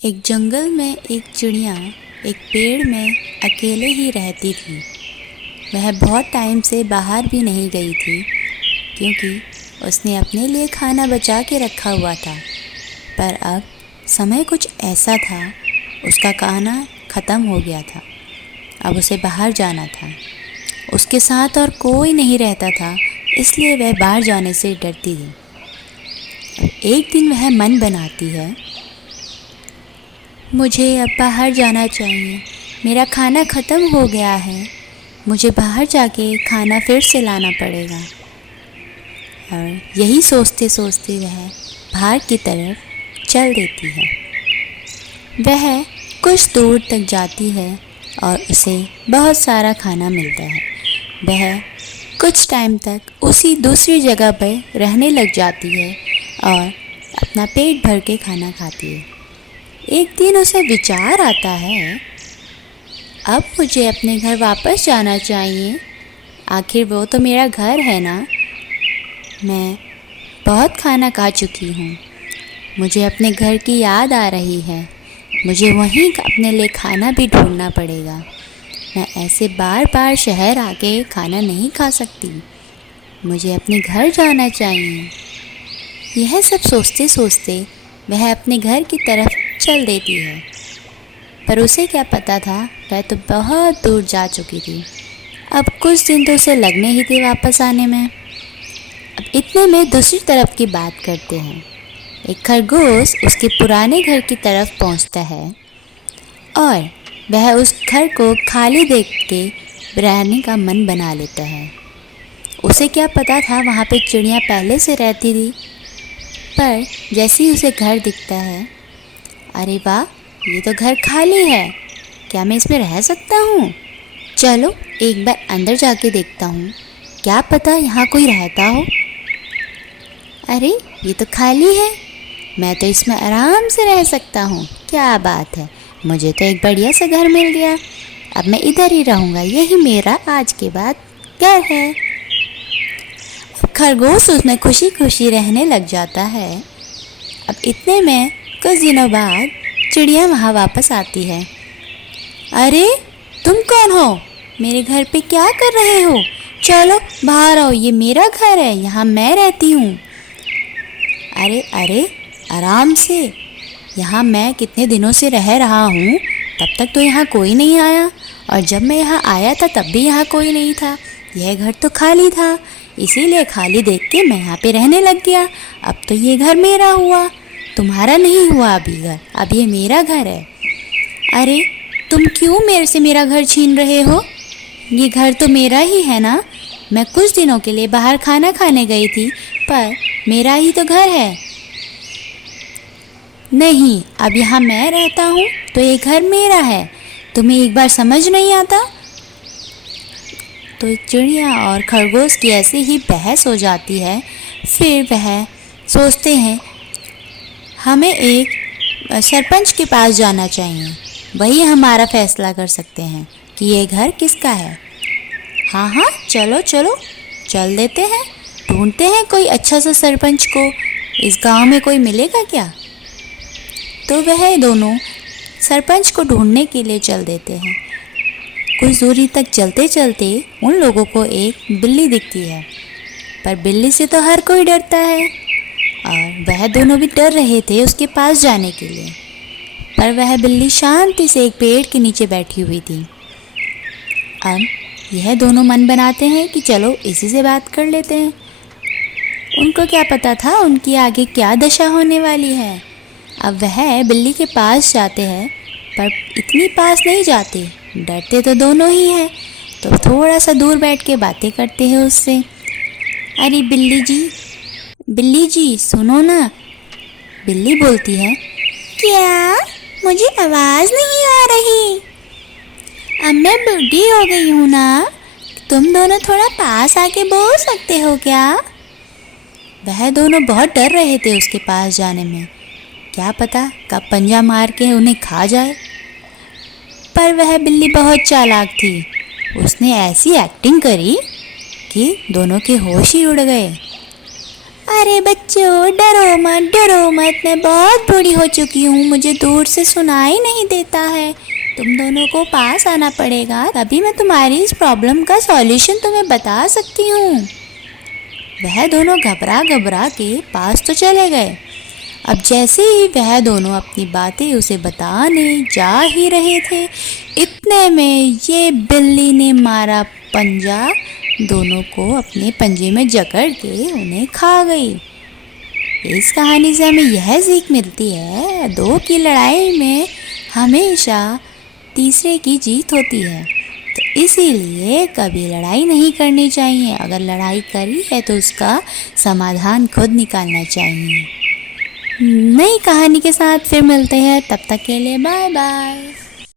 एक जंगल में एक चिड़िया एक पेड़ में अकेले ही रहती थी। वह बहुत टाइम से बाहर भी नहीं गई थी क्योंकि उसने अपने लिए खाना बचा के रखा हुआ था। पर अब समय कुछ ऐसा था, उसका खाना ख़त्म हो गया था। अब उसे बाहर जाना था। उसके साथ और कोई नहीं रहता था, इसलिए वह बाहर जाने से डरती थी। अब एक दिन वह मन बनाती है, मुझे अब बाहर जाना चाहिए, मेरा खाना ख़त्म हो गया है, मुझे बाहर जाके खाना फिर से लाना पड़ेगा। और यही सोचते सोचते वह बाहर की तरफ चल देती है। वह कुछ दूर तक जाती है और उसे बहुत सारा खाना मिलता है। वह कुछ टाइम तक उसी दूसरी जगह पर रहने लग जाती है और अपना पेट भर के खाना खाती है। एक दिन उसे विचार आता है, अब मुझे अपने घर वापस जाना चाहिए, आखिर वो तो मेरा घर है ना। मैं बहुत खाना खा चुकी हूँ, मुझे अपने घर की याद आ रही है, मुझे वहीं अपने लिए खाना भी ढूंढना पड़ेगा। मैं ऐसे बार बार शहर आके खाना नहीं खा सकती, मुझे अपने घर जाना चाहिए। यह सब सोचते सोचते वह अपने घर की तरफ चल देती है। पर उसे क्या पता था, वह तो बहुत दूर जा चुकी थी। अब कुछ दिन तो उसे लगने ही थे वापस आने में। अब इतने में दूसरी तरफ की बात करते हैं। एक खरगोश उसके पुराने घर की तरफ पहुंचता है और वह उस घर को खाली देख के रहने का मन बना लेता है। उसे क्या पता था वहाँ पे चिड़िया पहले से रहती थी। पर जैसे ही उसे घर दिखता है, अरे वाह, ये तो घर खाली है, क्या मैं इसमें रह सकता हूँ? चलो एक बार अंदर जाके देखता हूँ, क्या पता यहाँ कोई रहता हो। अरे ये तो खाली है, मैं तो इसमें आराम से रह सकता हूँ, क्या बात है, मुझे तो एक बढ़िया सा घर मिल गया। अब मैं इधर ही रहूँगा, यही मेरा आज के बाद घर है। खरगोश उसमें खुशी खुशी रहने लग जाता है। अब इतने में कुछ दिनों बाद चिड़िया वहाँ वापस आती है। अरे तुम कौन हो, मेरे घर पे क्या कर रहे हो? चलो बाहर आओ, ये मेरा घर है, यहाँ मैं रहती हूँ। अरे अरे आराम से, यहाँ मैं कितने दिनों से रह रहा हूँ, तब तक तो यहाँ कोई नहीं आया, और जब मैं यहाँ आया था तब भी यहाँ कोई नहीं था। यह घर तो खाली था, इसीलिए खाली देख के मैं यहाँ पे रहने लग गया। अब तो ये घर मेरा हुआ, तुम्हारा नहीं हुआ अभी घर, अब ये मेरा घर है। अरे तुम क्यों मेरे से मेरा घर छीन रहे हो? ये घर तो मेरा ही है ना। मैं कुछ दिनों के लिए बाहर खाना खाने गई थी, पर मेरा ही तो घर है। नहीं, अब यहाँ मैं रहता हूँ तो ये घर मेरा है, तुम्हें एक बार समझ नहीं आता? तो चिड़िया और खरगोश की ऐसे ही बहस हो जाती है। फिर वह सोचते हैं, हमें एक सरपंच के पास जाना चाहिए, वही हमारा फैसला कर सकते हैं कि ये घर किसका है। हाँ हाँ चलो चलो, चल देते हैं, ढूंढते हैं कोई अच्छा सा सरपंच को, इस गांव में कोई मिलेगा क्या। तो वह दोनों सरपंच को ढूंढने के लिए चल देते हैं। कुछ दूरी तक चलते चलते उन लोगों को एक बिल्ली दिखती है, पर बिल्ली से तो हर कोई डरता है और वह दोनों भी डर रहे थे उसके पास जाने के लिए। पर वह बिल्ली शांति से एक पेड़ के नीचे बैठी हुई थी। अब यह दोनों मन बनाते हैं कि चलो इसी से बात कर लेते हैं। उनको क्या पता था उनकी आगे क्या दशा होने वाली है। अब वह बिल्ली के पास जाते हैं, पर इतनी पास नहीं जाते, डरते तो दोनों ही हैं, तो थोड़ा सा दूर बैठ के बातें करते हैं उससे। अरे बिल्ली जी सुनो ना। बिल्ली बोलती है, क्या? मुझे आवाज़ नहीं आ रही। अब मैं बूढ़ी हो गई हूँ ना, तुम दोनों थोड़ा पास आके बोल सकते हो क्या? वह दोनों बहुत डर रहे थे उसके पास जाने में, क्या पता कब पंजा मार के उन्हें खा जाए। पर वह बिल्ली बहुत चालाक थी, उसने ऐसी एक्टिंग करी कि दोनों के होश ही उड़ गए। अरे बच्चों, डरो मत, मैं बहुत बूढ़ी हो चुकी हूँ, मुझे दूर से सुनाई नहीं देता है। तुम दोनों को पास आना पड़ेगा, तभी मैं तुम्हारी इस प्रॉब्लम का सॉल्यूशन तुम्हें बता सकती हूँ। वह दोनों घबरा घबरा के पास तो चले गए। अब जैसे ही वह दोनों अपनी बातें उसे बताने जा ही रहे थे, इतने में ये बिल्ली ने मारा पंजा, दोनों को अपने पंजे में जकड़ के उन्हें खा गई। इस कहानी से हमें यह सीख मिलती है, दो की लड़ाई में हमेशा तीसरे की जीत होती है। तो इसीलिए कभी लड़ाई नहीं करनी चाहिए। अगर लड़ाई करी है तो उसका समाधान खुद निकालना चाहिए। नई कहानी के साथ फिर मिलते हैं, तब तक के लिए बाय बाय।